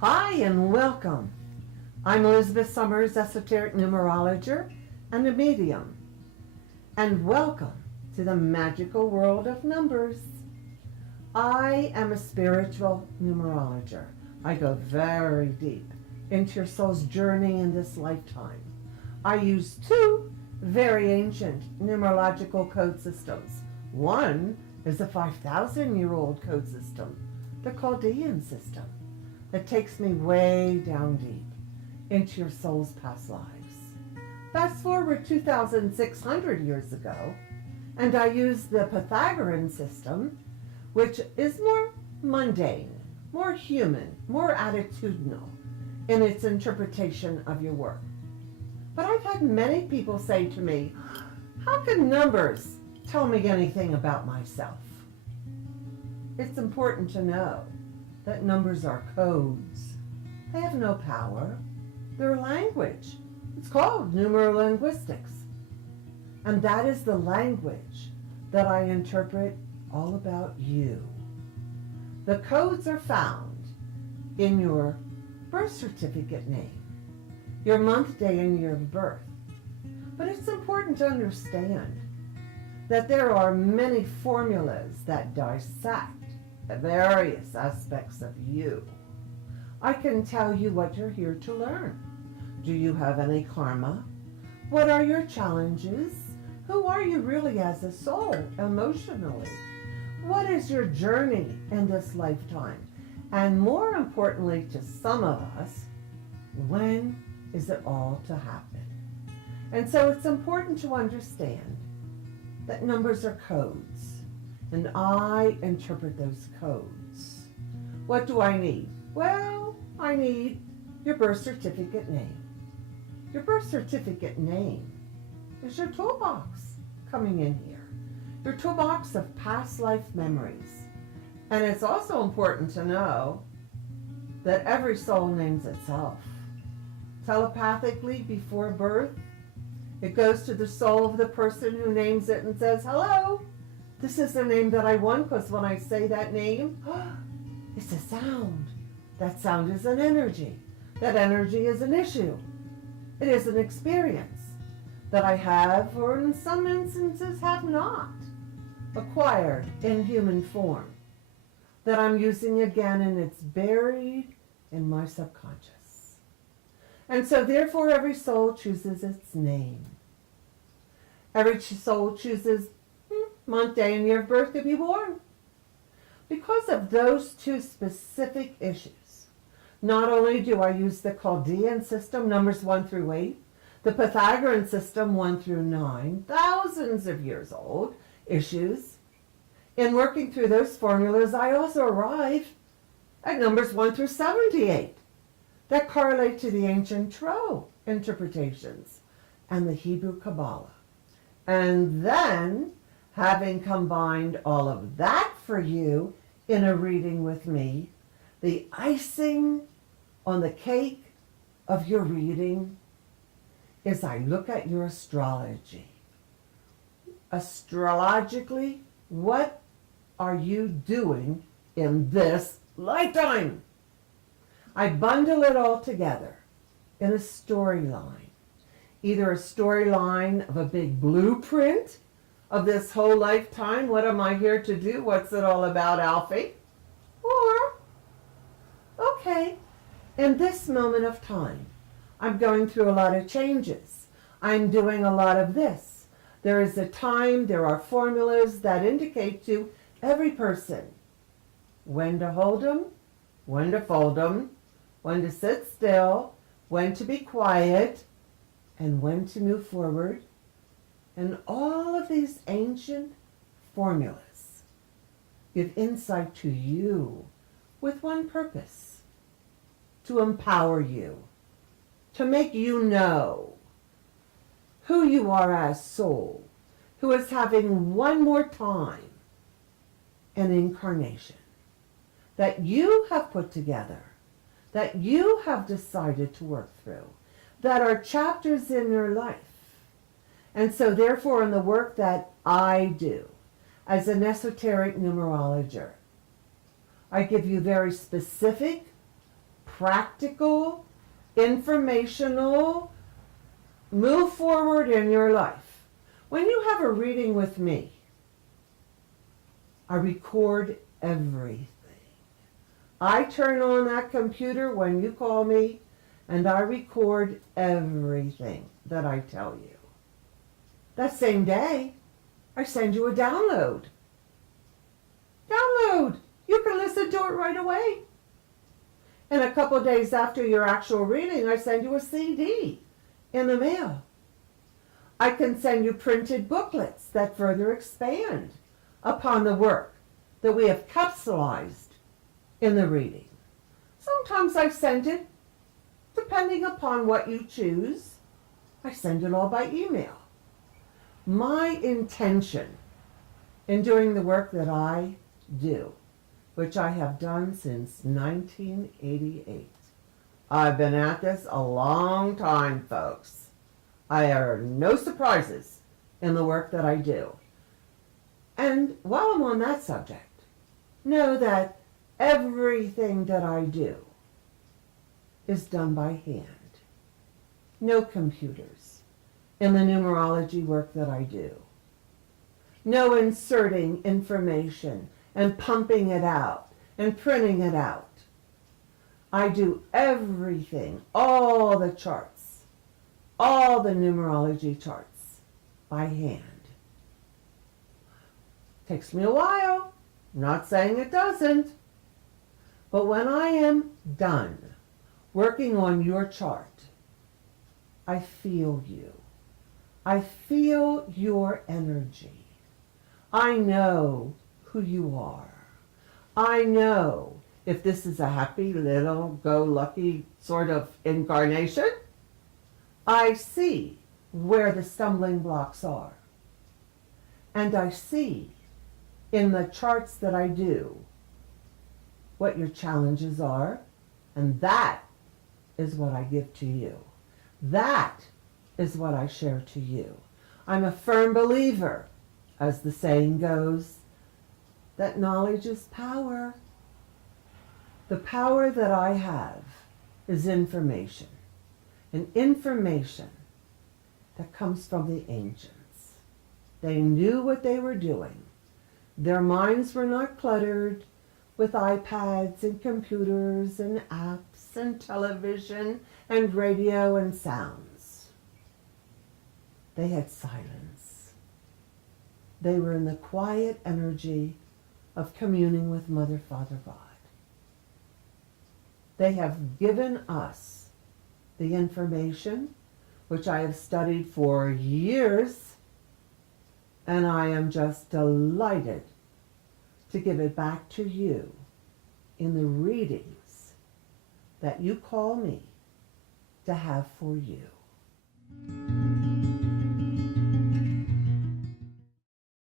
Hi and welcome. I'm Elizabeth Summers, Esoteric Numerologer and a Medium. And welcome to the magical world of numbers. I am a spiritual numerologer. I go very deep into your soul's journey in this lifetime. I use two very ancient numerological code systems. One is a 5,000-year-old code system, the Chaldean system, that takes me way down deep into your soul's past lives. Fast forward 2,600 years ago, and I use the Pythagorean system, which is more mundane, more human, more attitudinal in its interpretation of your work. But I've had many people say to me, how can numbers tell me anything about myself? It's important to know that numbers are codes. They have no power. They're language. It's called numerolinguistics. And that is the language that I interpret all about you. The codes are found in your birth certificate name, your month, day, and year of birth. But it's important to understand that there are many formulas that dissect the various aspects of you. I can tell you what you're here to learn. Do you have any karma? What are your challenges? Who are you really as a soul, emotionally? What is your journey in this lifetime? And more importantly to some of us, when is it all to happen? And so it's important to understand that numbers are codes, and I interpret those codes. What do I need? Well, I need your birth certificate name. Your birth certificate name is your toolbox coming in here, your toolbox of past life memories. And it's also important to know that every soul names itself. Telepathically before birth, it goes to the soul of the person who names it and says, hello, this is the name that I want, because when I say that name, it's a sound. That sound is an energy. That energy is an issue. It is an experience that I have, or in some instances have not, acquired in human form, that I'm using again, and it's buried in my subconscious. And so therefore every soul chooses its name. Every soul chooses month, day, and year of birth to be born. Because of those two specific issues, not only do I use the Chaldean system, numbers 1 through 8, the Pythagorean system 1 through 9, thousands of years old issues. In working through those formulas, I also arrive at numbers 1 through 78 that correlate to the ancient Tarot interpretations and the Hebrew Kabbalah. And then, having combined all of that for you in a reading with me, the icing on the cake of your reading is I look at your astrology. Astrologically, what are you doing in this lifetime? I bundle it all together in a storyline. Either a storyline of a big blueprint of this whole lifetime. What am I here to do? What's it all about, Alfie? Or, okay, in this moment of time, I'm going through a lot of changes. I'm doing a lot of this. There is a time, there are formulas that indicate to every person when to hold them, when to fold them, when to sit still, when to be quiet, and when to move forward. And all of these ancient formulas give insight to you with one purpose: to empower you, to make you know who you are as soul, who is having one more time an incarnation that you have put together, that you have decided to work through, that are chapters in your life. And so therefore, in the work that I do as an esoteric numerologer, I give you very specific, practical, informational, move forward in your life. When you have a reading with me, I record everything. I turn on that computer when you call me, and I record everything that I tell you. That same day, I send you a download. Download! You can listen to it right away. And a couple days after your actual reading, I send you a CD in the mail. I can send you printed booklets that further expand upon the work that we have capsulized in the reading. Sometimes I send it, depending upon what you choose, I send it all by email. My intention in doing the work that I do, which I have done since 1988. I've been at this a long time, folks. I are no surprises in the work that I do. And while I'm on that subject, know that everything that I do is done by hand. No computers in the numerology work that I do. No inserting information and pumping it out and printing it out. I do everything, all the charts, all the numerology charts by hand. Takes me a while, not saying it doesn't, but when I am done working on your chart, I feel you. I feel your energy. I know who you are. I know if this is a happy little go-lucky sort of incarnation. I see where the stumbling blocks are. And I see in the charts that I do what your challenges are, and that is what I give to you. That is what I share to you. I'm a firm believer, as the saying goes, that knowledge is power. The power that I have is information, and information that comes from the ancients. They knew what they were doing. Their minds were not cluttered with iPads and computers and apps and television and radio and sounds. They had silence. They were in the quiet energy of communing with Mother, Father, God. They have given us the information, which I have studied for years, and I am just delighted to give it back to you in the readings that you call me to have for you.